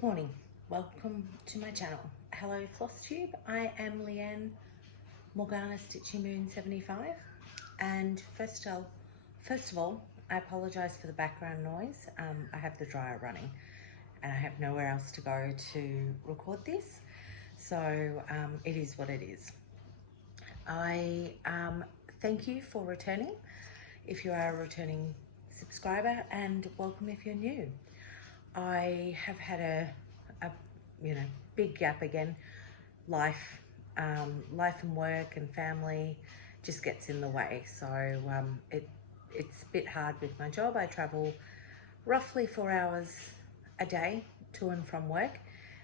Good morning, welcome to my channel. Hello Flosstube, I am Leanne Morgana Stitchy Moon 75, and first of all I apologise for the background noise. I have the dryer running and I have nowhere else to go to record this, so it is what it is. I thank you for returning if you are a returning subscriber, and welcome if you're new. I have had a big gap again. Life and work and family just gets in the way. So it's a bit hard with my job. I travel roughly 4 hours a day to and from work,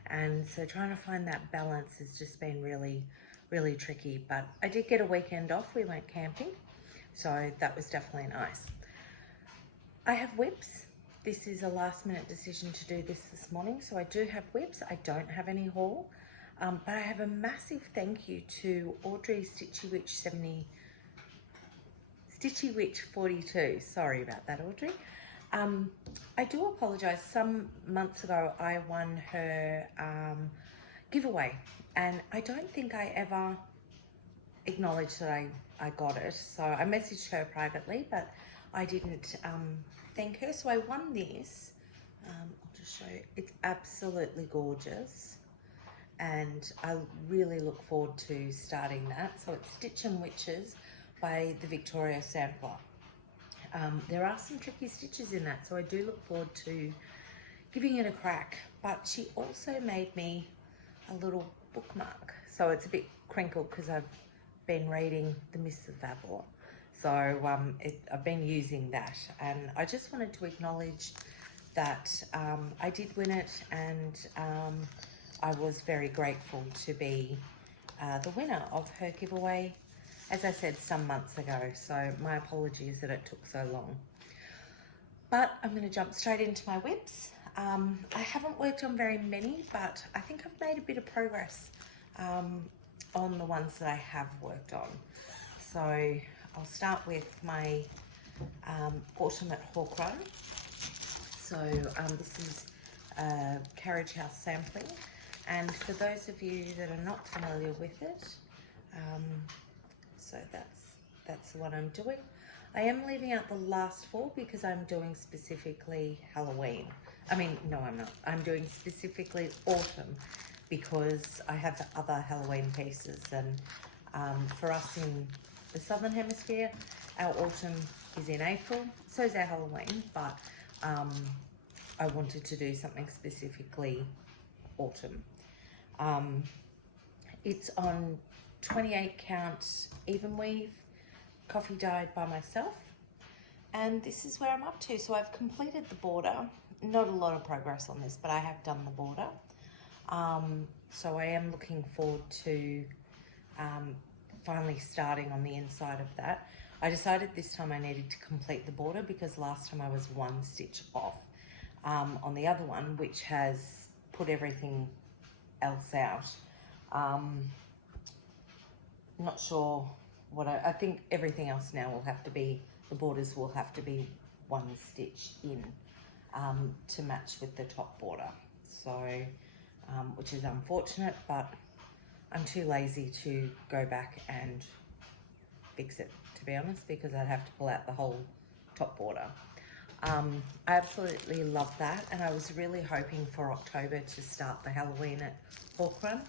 and so trying to find that balance has just been really tricky. But I did get a weekend off. We went camping, so that was definitely nice. I have whips. This is a last minute decision to do this morning, so I do have whips. I don't have any haul, but I have a massive thank you to Audrey Stitchy Witch 42. Sorry about that, Audrey. I do apologise. Some months ago I won her giveaway, and I don't think I ever acknowledged that I got it. So I messaged her privately, but I didn't thank her. So I won this. I'll just show you. It's absolutely gorgeous, and I really look forward to starting that. So it's Stitch and Witches by the Victoria Sampler. There are some tricky stitches in that, so I do look forward to giving it a crack. But she also made me a little bookmark, so it's a bit crinkled because I've been reading The Mists of Babylon. So I've been using that, and I just wanted to acknowledge that I did win it, and I was very grateful to be the winner of her giveaway, as I said, some months ago. So my apologies that it took so long. But I'm going to jump straight into my whips. I haven't worked on very many, but I think I've made a bit of progress on the ones that I have worked on. So I'll start with my Autumn Hawk Run. So this is Carriage House sampling, and for those of you that are not familiar with it, so that's the one I'm doing. I am leaving out the last four because I'm doing specifically Halloween. No, I'm not. I'm doing specifically autumn because I have the other Halloween pieces, and for us in the Southern Hemisphere, our autumn is in April, so is our Halloween, but I wanted to do something specifically autumn. It's on 28 count even weave, coffee dyed by myself, and this is where I'm up to. So I've completed the border. Not a lot of progress on this, but I have done the border. So I am looking forward to finally starting on the inside of that. I decided this time I needed to complete the border because last time I was one stitch off on the other one, which has put everything else out. Not sure what I think everything else now will have to be, the borders will have to be one stitch in to match with the top border. So which is unfortunate, but I'm too lazy to go back and fix it, to be honest, because I'd have to pull out the whole top border. I absolutely love that, and I was really hoping for October to start the Halloween at Hawk Run,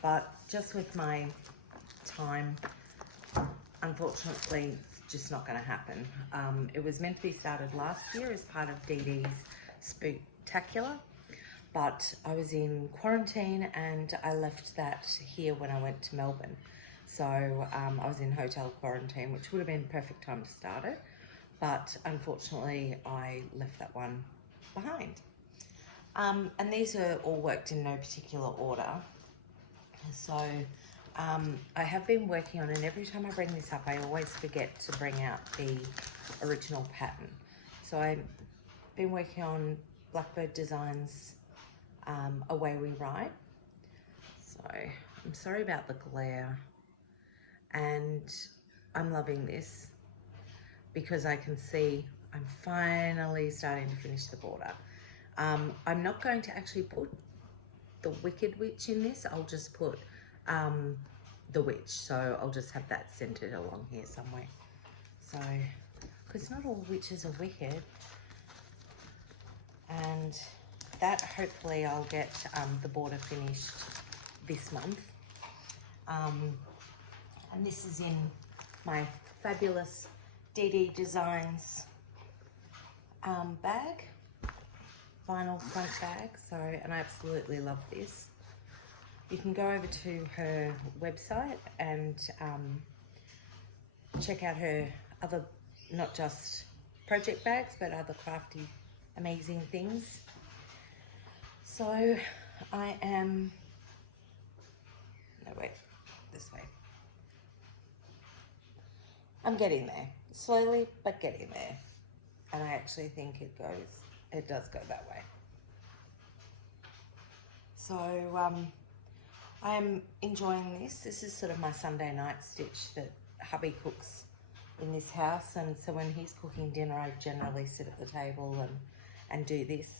but just with my time, unfortunately, it's just not going to happen. It was meant to be started last year as part of Dee Dee's Spooktacular, but I was in quarantine and I left that here when I went to Melbourne. So I was in hotel quarantine, which would have been perfect time to start it, but unfortunately I left that one behind. And these are all worked in no particular order. So I have been working on, and every time I bring this up I always forget to bring out the original pattern. So I've been working on Blackbird Designs Away We Ride. So I'm sorry about the glare, and I'm loving this because I can see I'm finally starting to finish the border. I'm not going to actually put the Wicked Witch in this. I'll just put the Witch. So I'll just have that centered along here somewhere. So, because not all witches are wicked. And that hopefully I'll get the border finished this month. And this is in my fabulous DD Designs bag, vinyl front bag. So, and I absolutely love this. You can go over to her website and check out her other, not just project bags, but other crafty, amazing things. So I am, no wait, this way. I'm getting there, slowly but getting there. And I actually think it does go that way. So I am enjoying this. This is sort of my Sunday night stitch that hubby cooks in this house. And so when he's cooking dinner, I generally sit at the table and do this,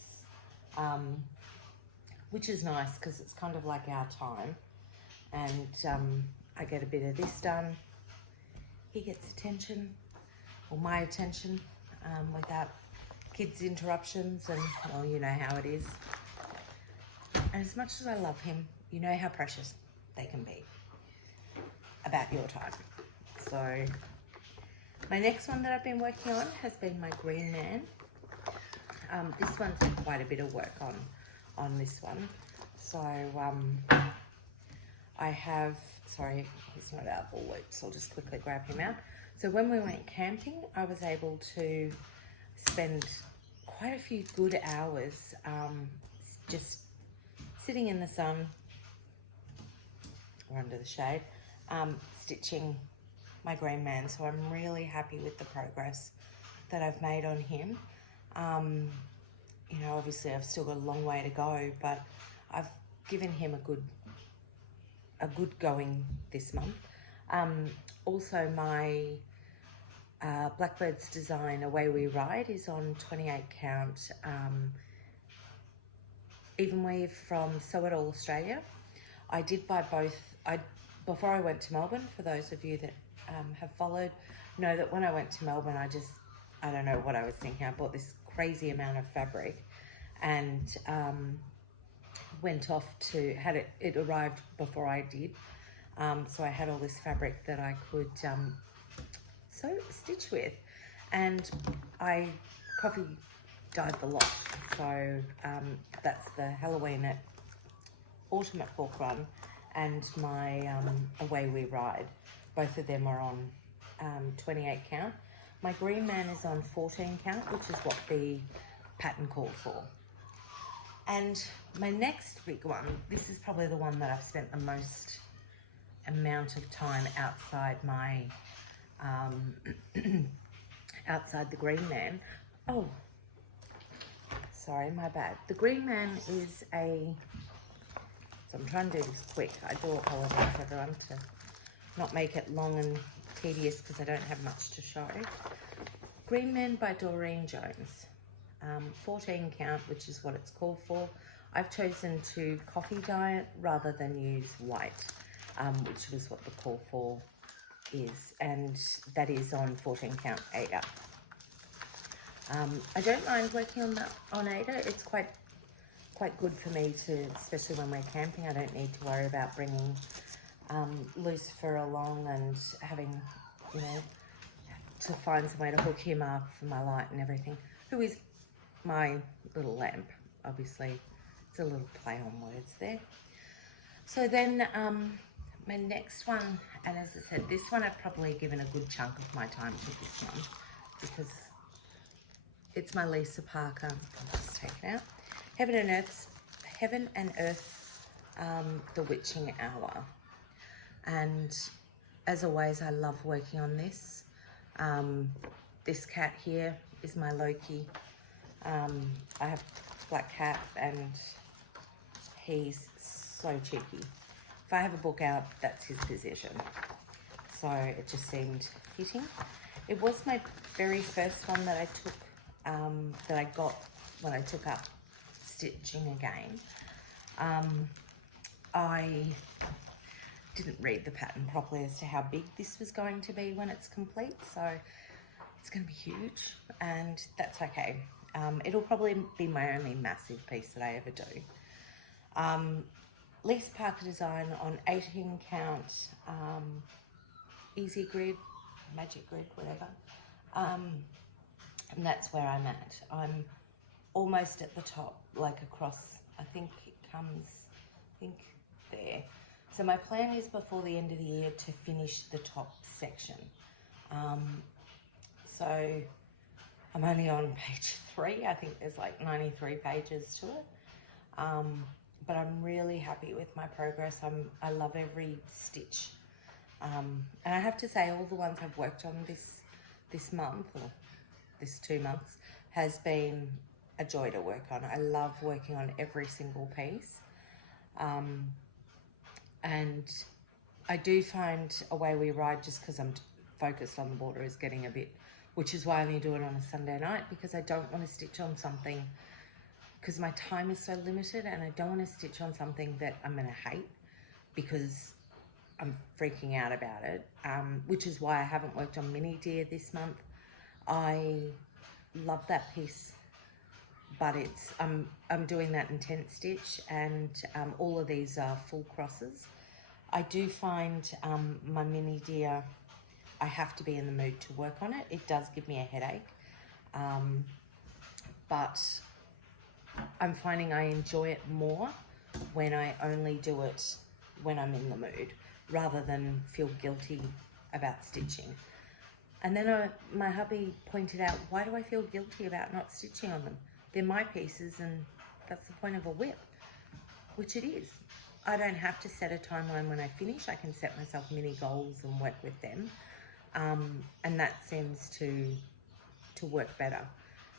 which is nice because it's kind of like our time. And I get a bit of this done. He gets attention, or my attention, without kids' interruptions, and well, you know how it is. And as much as I love him, you know how precious they can be about your time. So my next one that I've been working on has been my Green Man. This one's had quite a bit of work on this one. So I have, sorry, he's not out of all loops, so I'll just quickly grab him out. So when we went camping, I was able to spend quite a few good hours just sitting in the sun or under the shade, stitching my Green Man. So I'm really happy with the progress that I've made on him. You know, obviously I've still got a long way to go, but I've given him a good going this month. Also my Blackbird's design Away We Ride is on 28 count even weave from Sew It All Australia. I did buy both. Before I went to Melbourne, for those of you that have followed, know that when I went to Melbourne, I don't know what I was thinking. I bought this crazy amount of fabric and went off to, it arrived before I did. So I had all this fabric that I could stitch with, and I coffee dyed the lot. So that's the Halloween at Autumn at Fork Run and my Away We Ride. Both of them are on 28 count. My Green Man is on 14 count, which is what the pattern called for. And my next big one, this is probably the one that I've spent the most amount of time outside my outside the Green Man. Oh, sorry, my bad. The Green Man is so I'm trying to do this quick. I do apologize everyone to not make it long and tedious because I don't have much to show. Green Man by Doreen Jones, 14 count, which is what it's called for. I've chosen to coffee dye it rather than use white, which was what the call for is, and that is on 14 count Ada. I don't mind working on Ada. It's quite good for me to, especially when we're camping. I don't need to worry about bringing loose fur along and having, you know, to find some way to hook him up for my light and everything, who is my little lamp. Obviously, it's a little play on words there. So then my next one, and as I said, this one I've probably given a good chunk of my time to this one because it's my Lisa Parker. I'll just take it out. Heaven and Earth, The Witching Hour. And as always, I love working on this. This cat here is my Loki. I have a black cat and he's so cheeky. If I have a book out, that's his position. So it just seemed fitting. It was my very first one that I took, that I got when I took up stitching again. I didn't read the pattern properly as to how big this was going to be when it's complete, so it's going to be huge, and that's okay. It'll probably be my only massive piece that I ever do. Lisa Parker design on 18 count, easy grid, magic grid, whatever. And that's where I'm at. I'm almost at the top, like across, I think it comes, there. So my plan is before the end of the year to finish the top section. So I'm only on page 3. I think there's like 93 pages to it. But I'm really happy with my progress. I love every stitch. And I have to say, all the ones I've worked on this month, or this 2 months, has been a joy to work on. I love working on every single piece. And I do find A Way We Ride, just because I'm focused on the border, is getting a bit, which is why I only do it on a Sunday night, because I don't want to stitch on something, because my time is so limited, and I don't want to stitch on something that I'm going to hate because I'm freaking out about it, which is why I haven't worked on Mini Deer this month. I love that piece, but it's I'm doing that in tent stitch, and all of these are full crosses. I do find my Mini Deer, I have to be in the mood to work on it. It does give me a headache, but I'm finding I enjoy it more when I only do it when I'm in the mood, rather than feel guilty about stitching. And then my hubby pointed out, why do I feel guilty about not stitching on them? They're my pieces, and that's the point of a whip, which it is. I don't have to set a timeline when I finish. I can set myself mini goals and work with them, and that seems to work better.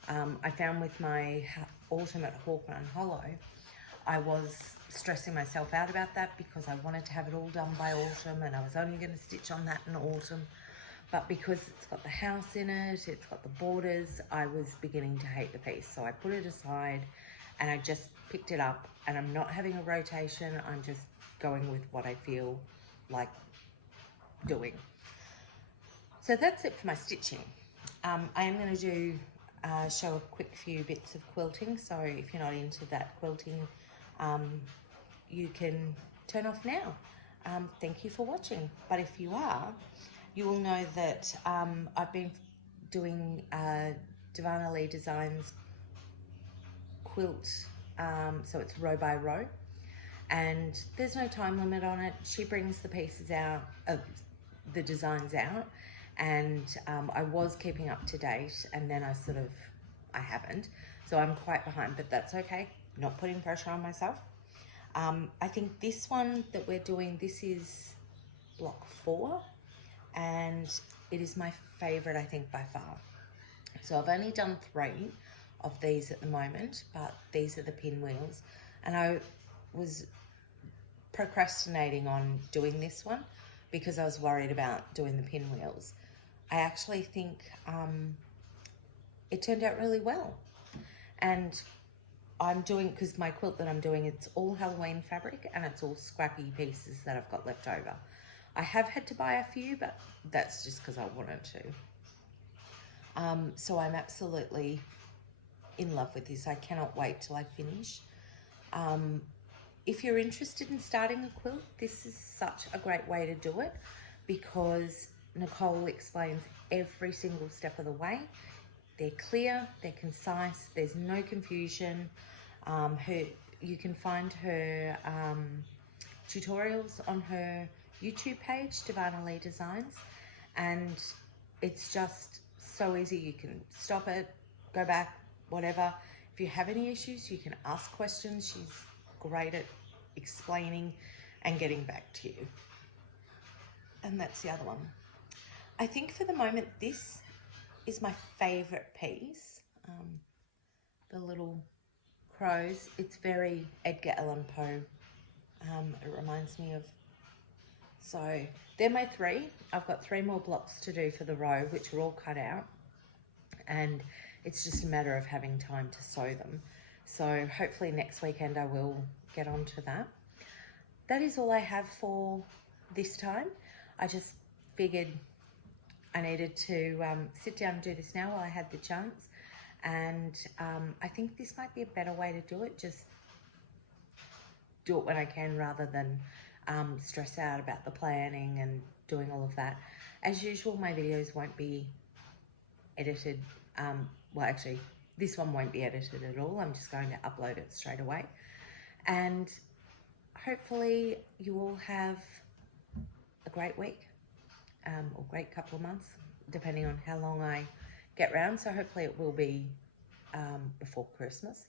I found with my Ultimate Hawk Run Hollow, I was stressing myself out about that because I wanted to have it all done by autumn, and I was only going to stitch on that in autumn. But because it's got the house in it, it's got the borders, I was beginning to hate the piece. So I put it aside and I just picked it up, and I'm not having a rotation. I'm just going with what I feel like doing. So that's it for my stitching. I am going to show a quick few bits of quilting. So if you're not into that quilting, you can turn off now. Thank you for watching. But if you are, you will know that I've been doing Divana Lee Designs quilt, so it's row by row, and there's no time limit on it. She brings the pieces out, the designs out, and I was keeping up to date, and then I haven't, so I'm quite behind, but that's okay, not putting pressure on myself. I think this one that we're doing, this is block 4, and it is my favorite, I think, by far. So I've only done 3 of these at the moment, but these are the pinwheels, and I was procrastinating on doing this one because I was worried about doing the pinwheels. I actually think it turned out really well, and I'm doing, because my quilt that I'm doing, it's all Halloween fabric, and it's all scrappy pieces that I've got left over. I have had to buy a few, but that's just because I wanted to. So I'm absolutely in love with this. I cannot wait till I finish. If you're interested in starting a quilt, this is such a great way to do it, because Nicole explains every single step of the way. They're clear, they're concise, there's no confusion. You can find her tutorials on her YouTube page, Divana Lee Designs, and it's just so easy. You can stop it, go back, whatever. If you have any issues, you can ask questions. She's great at explaining and getting back to you. And that's the other one. I think for the moment, this is my favorite piece. The little crows. It's very Edgar Allan Poe. It reminds me of. So they're my 3. I've got 3 more blocks to do for the row, which are all cut out, and it's just a matter of having time to sew them. So hopefully next weekend I will get onto that. That is all I have for this time. I just figured I needed to sit down and do this now while I had the chance. And I think this might be a better way to do it. Just do it when I can rather than stress out about the planning and doing all of that. As usual, my videos won't be edited. Well, actually, this one won't be edited at all. I'm just going to upload it straight away. And hopefully you all have a great week or great couple of months, depending on how long I get round. So hopefully it will be before Christmas.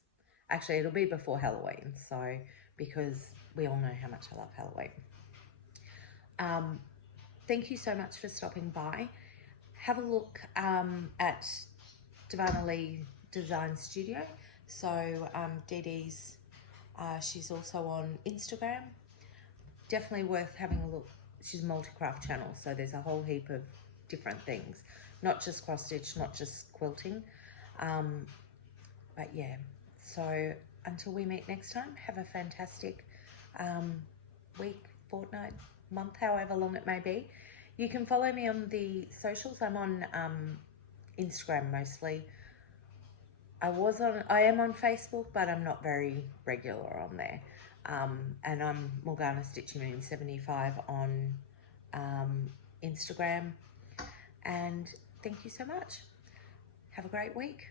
Actually, it'll be before Halloween. So, because we all know how much I love Halloween. Thank you so much for stopping by. Have a look at Divana Lee Design Studio. So Dee Dee's, she's also on Instagram. Definitely worth having a look. She's a multi-craft channel, so there's a whole heap of different things. Not just cross stitch, not just quilting. But yeah, so until we meet next time, have a fantastic week, fortnight, month, however long it may be. You can follow me on the socials. I'm on Instagram mostly. I am on Facebook, but I'm not very regular on there. And I'm Morgana Stitchy Moon 75 on Instagram. And thank you so much. Have a great week.